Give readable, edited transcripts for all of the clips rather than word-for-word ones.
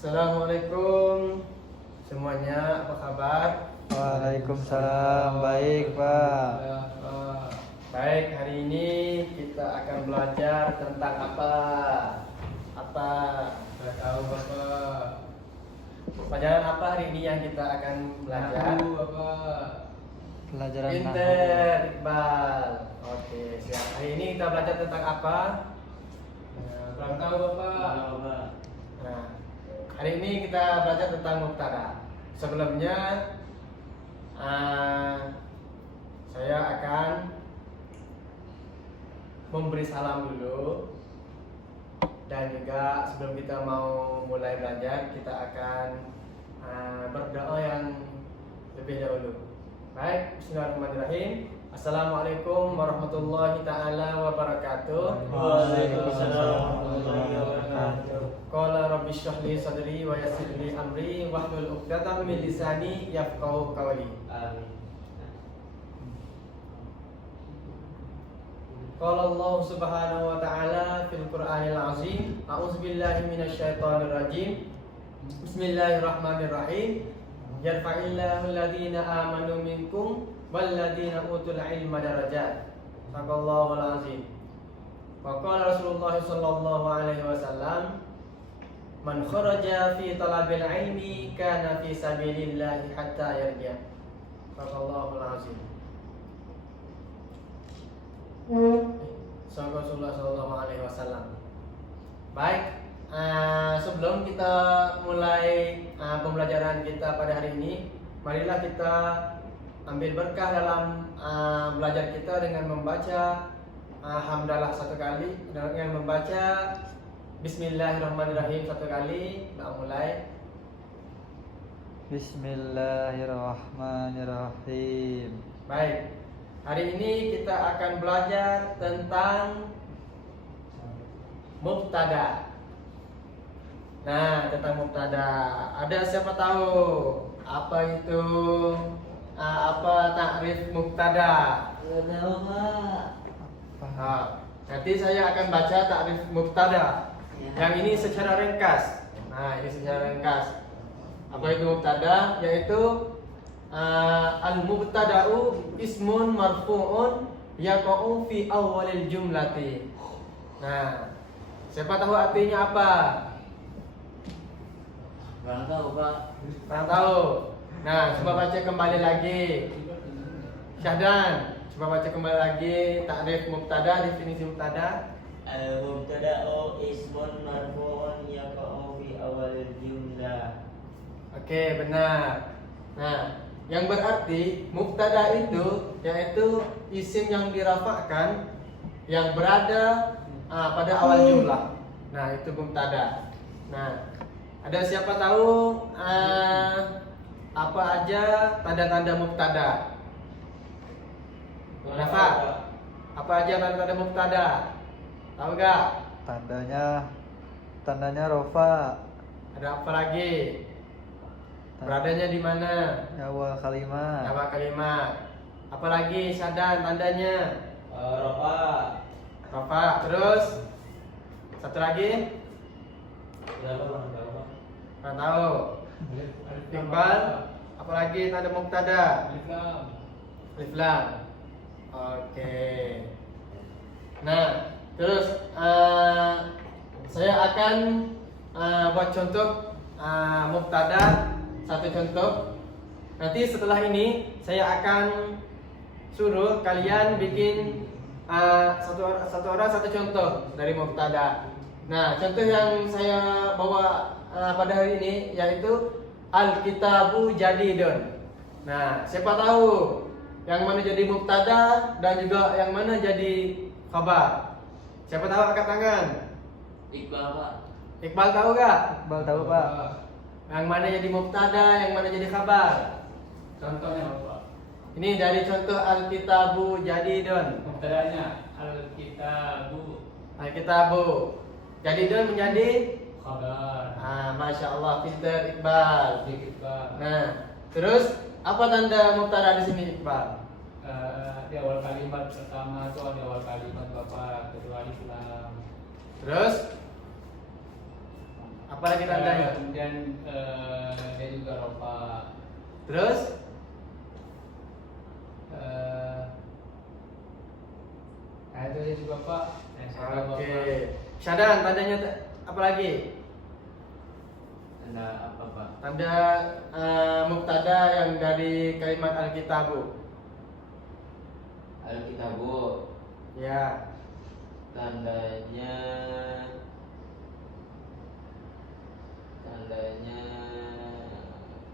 Assalamualaikum semuanya, apa kabar? Waalaikumsalam, baik Pak. Baik, hari ini kita akan belajar tentang apa? Tidak tahu Bapak. Pelajaran apa hari ini yang kita akan belajar? Bapak. Pelajaran Pinter, Iqbal. Oke, siap. Hari ini kita belajar tentang apa? Kurang tahu Bapak. Nah, hari ini kita belajar tentang mubtada. Sebelumnya saya akan memberi salam dulu, dan juga sebelum kita mau mulai belajar kita akan berdoa yang lebih dahulu. Baik, bismillahirrahmanirrahim. Assalamualaikum warahmatullahi ta'ala wabarakatuh. Waalaikumsalam warahmatullahi wabarakatuh. Qala rabbi shrah li sadri wa yassir li amri wahlul 'uqdatam min lisani yafqahu qawli. Amin. Qala Allah subhanahu wa ta'ala fil Qur'anil azim. A'udzu billahi minasyaitonir rajim. Bismillahirrahmanirrahim. Yarfa'illahu alladhina amanu minkum walladhina utul ilma darajat. Shadaqallahul azim. Wa qala Rasulullah sallallahu alaihi wasallam, man kharaja fi talabil ilmi kana fi sabilillahi hatta yarja. Shadaqallahul azim. Rasulullah sallallahu alaihi wasallam. Baik, sebelum kita mulai pembelajaran kita pada hari ini, marilah kita ambil berkah dalam belajar kita dengan membaca hamdalah satu kali, dengan membaca Bismillahirrahmanirrahim satu kali. Kita mulai. Bismillahirrahmanirrahim. Baik, hari ini kita akan belajar tentang mubtada. Nah, tentang mubtada, ada siapa tahu apa itu apa takrif mubtada? Nanti saya akan baca takrif mubtada. Yang ini secara ringkas. Nah, ini secara ringkas. Apa itu mubtada? Yaitu al-mubtada'u ismun marfu'un yaqa'u fi awwalil jumlati. Nah, siapa tahu artinya apa? Kurang tahu, Pak. Kurang tahu. Nah, coba baca kembali lagi. Syahdan, coba baca kembali lagi takrif mubtada, definisi mubtada. Al-mubtada'u ismun marfu'un yaqa'u fi awalil jumlah. Oke, benar. Nah, yang berarti mubtada itu yaitu isim yang dirafa'kan yang berada pada awal jumlah. Nah, itu mubtada. Nah, ada siapa tahu apa aja tanda-tanda mubtada? Rafa, apa aja tanda-tanda mubtada? Tahu nggak? Tandanya rofa, Ada apa lagi? Beradanya di mana? awal kalimat. Awal kalimat. Apalagi Syadan tandanya? Rafa. Rafa. Terus satu lagi? Berapa kurang tahu, Pak? Nggak tahu. Iqbal. Apalagi tanda mubtada? Alif lam. Oke. Nah, terus saya akan buat contoh mubtada. Satu contoh. Nanti setelah ini saya akan suruh kalian bikin satu orang satu contoh dari mubtada. Nah, contoh yang saya bawa pada hari ini yaitu al-kitabu jadidun. Nah, siapa tahu yang mana jadi mubtada dan juga yang mana jadi khabar? Siapa tahu angkat tangan? Iqbal, Pak. Iqbal tahu gak? Iqbal tahu Pak. Yang mana jadi mubtada, yang mana jadi khabar? Contohnya apa? Ini dari contoh al-kitabu jadidun. Mubtadanya al-kitabu Al-kitabu jadidun menjadi khabar. Masya Allah, pinter Iqbal. Sedikit, Pak. Nah, terus apa tanda mubtada di sini Iqbal? Di awal kalimat pertama itu di awal kalimat Bapak, kedua alif lam. Terus Apalagi tandanya? Kemudian dia juga rofa. Terus Nah itu dia juga Pak. Yang saya tahu, oke. Bapak. Syadan tandanya apa lagi? Tanda apa Pak? Tanda mubtada yang dari kalimat al-kitabu. Alkitabu. Ya. Tandanya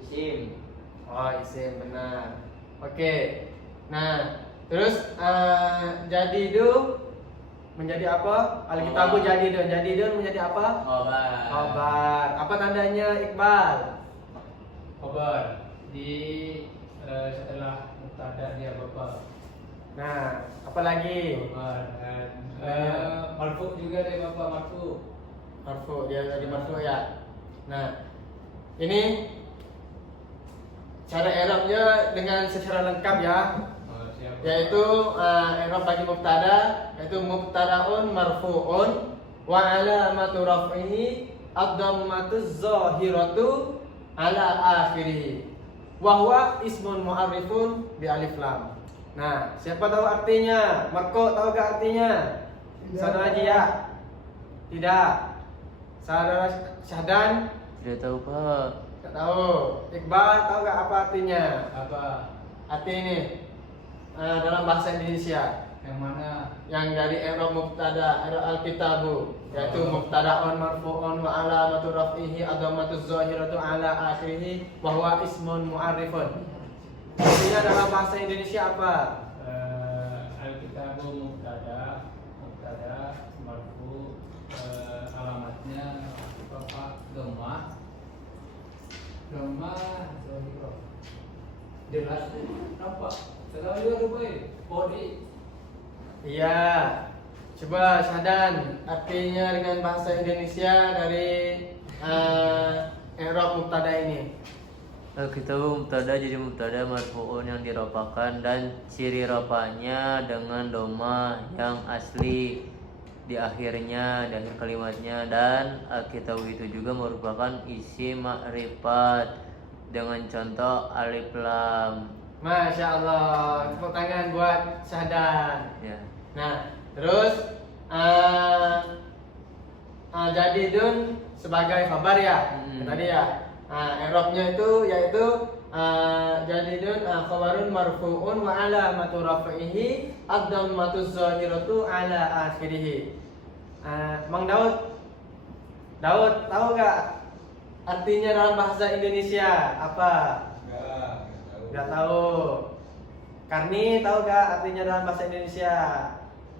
isim. Oh, isim benar. Oke. Nah, terus jadidu menjadi apa? Alkitabu jadidun. Jadidun menjadi apa? Khobar. Khobar. Apa tandanya Iqbal? Khobar di setelah mubtada dia Bapak. Nah, apa lagi? Khobar dan Banyak. marfu juga deh Bapak, marfu. Marfu, dia dari marfu ya. Nah, ini cara i'rabnya dengan secara lengkap ya. Oh, siap. Yaitu i'rab bagi mubtada yaitu mubtadaun marfu'un wa alamatu raf'ihi ad-dhammatuz zahiratu ala akhirih wa huwa ismun mu'arrifun bi alif lam. Nah, siapa tahu artinya? Marko tahu gak artinya? Saudara Haji ya? Tidak. Saudara Syahdan? Tidak tahu Pak. Gak tahu. Iqbal tahu gak apa artinya? Apa? Arti ini dalam bahasa Indonesia Yang mana? yang dari i'rab mubtada, i'rab al-kitabu yaitu mubtada'un marfu'un wa alamatu raf'ihi ad-dhammatuz zahiratu ala akhirih wa huwa ismun mu'arrifun. Artinya dalam bahasa Indonesia apa? Alkitabu mubtada marfu, alamatnya Bapak Gemah Zohiro. Jelas nampak. Setelah juga Dubai body. Iya. Coba Syahdan artinya dengan bahasa Indonesia dari i'rab mubtada ini. Alkitabu mubtada jadi mubtada marfu'un yang diropakan dan ciri ropanya dengan doma yang asli di akhirnya, di akhir kalimatnya, dan alkitabu itu juga merupakan isim ma'rifat dengan contoh alif lam. Masya Allah, tepuk tangan buat Syahdan. Ya. Nah, terus jadidun sebagai khabar ya, tadi ya. I'rabnya itu yaitu jadidun khabarun marfu'un wa alamatu raf'ihi ad-dhammatuz zahiratu ala akhirih. Mang Daud tahu gak artinya dalam bahasa Indonesia apa? Enggak tahu. Karni tahu gak artinya dalam bahasa Indonesia?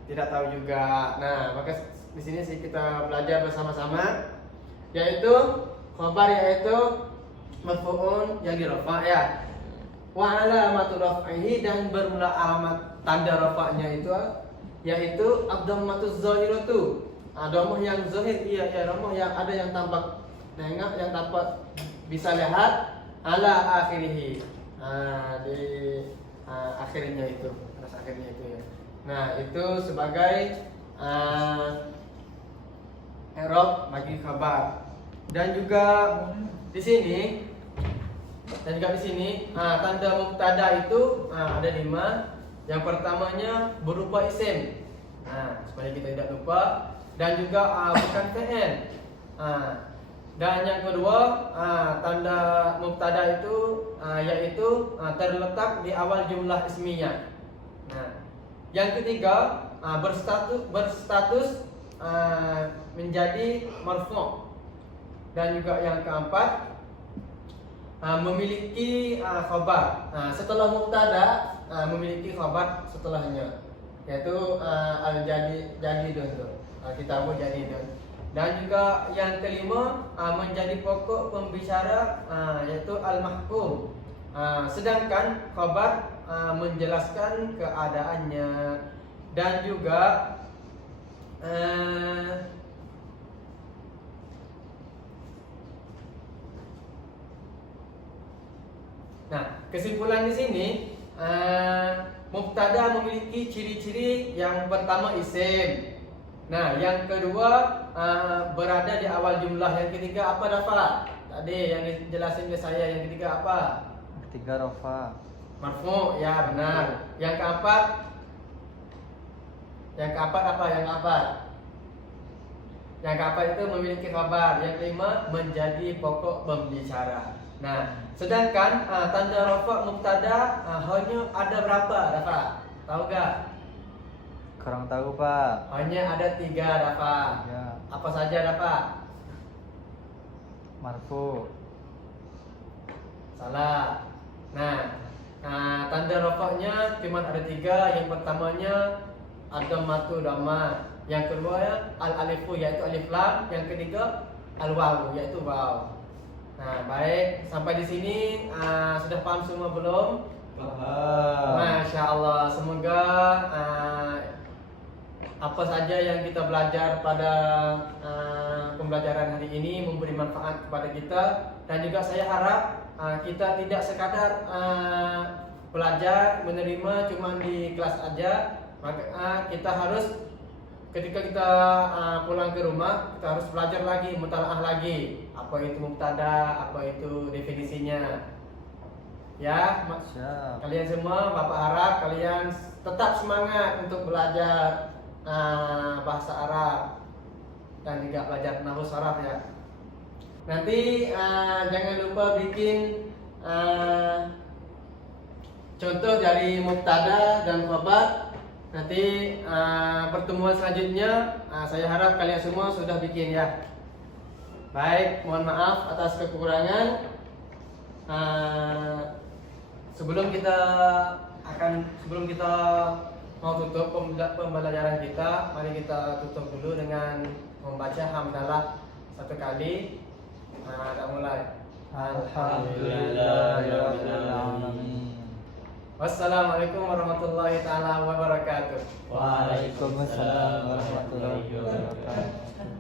Tidak tahu juga. Nah, maka di sini sih kita belajar bersama-sama yaitu khabar yaitu marfu'un yang dirafa ya. Wa alamatu raf'ihi dan bermula alamat tanda rafa'nya itu yaitu ad-dhammatuz zahiratu. Dhammah yang zahir iya dhammah yang ada yang tampak nengah yang tampak bisa lihat ala akhirih. Di akhirnya itu, atas akhirnya itu ya. Nah, itu sebagai i'rab bagi khabar. Dan juga di sini tanda mubtada itu ada 5. Yang pertamanya berupa isim. Nah, supaya kita tidak lupa dan juga bukan fi'il. Dan yang kedua tanda mubtada itu yaitu terletak di awal jumlah ismiyah. Nah, yang ketiga berstatus menjadi marfu'. Dan juga yang keempat memiliki khabar. Setelah mubtada memiliki khabar setelahnya yaitu al-jadidun itu. Kitabu jadidun. Dan juga yang kelima menjadi pokok pembicara yaitu al-mahkum. Sedangkan khabar menjelaskan keadaannya dan juga nah, kesimpulan di sini mubtada memiliki ciri-ciri yang pertama isim. Nah, yang kedua berada di awal jumlah. Yang ketiga apa Dafa? Tadi yang dijelasin ke saya. Yang ketiga apa? Ketiga rofa. Marfu, ya benar. Yang keempat? Yang keempat apa? Yang keempat? Yang keempat itu memiliki khabar. Yang kelima menjadi pokok pembicara. Nah, sedangkan tanda rafa mubtada hanya ada berapa, Dafa? Tahu gak? Kurang tahu Pak. Hanya ada 3, Dafa. Ya. Apa saja, Dafa? Marfu. Salah. Nah, tanda rafa'nya cuma ada 3. Yang pertamanya ad-dhammatu dhamma. Yang kedua al-alifu yaitu alif lam. Yang ketiga al-wawu yaitu waw. Nah, baik, sampai di sini sudah paham semua belum? Paham. Masya Allah, semoga apa saja yang kita belajar pada pembelajaran hari ini memberi manfaat kepada kita. Dan juga saya harap kita tidak sekadar belajar menerima cuma di kelas aja. Maka kita harus ketika kita pulang ke rumah, kita harus belajar lagi, mutalaah lagi. Apa itu mubtada, apa itu definisinya. Ya, Siap. kalian semua Bapak harap kalian tetap semangat untuk belajar bahasa Arab dan juga belajar nahwu sharaf ya. Nanti jangan lupa bikin contoh dari mubtada dan khabar. Nanti pertemuan selanjutnya saya harap kalian semua sudah bikin ya. Baik, mohon maaf atas kekurangan. Sebelum kita mau tutup pembelajaran kita, mari kita tutup dulu dengan membaca hamdalah 1 kali. Kita mulai. Alhamdulillahirobbilalamin. Wassalamualaikum warahmatullahi taala wabarakatuh. Waalaikumsalam warahmatullahi wabarakatuh.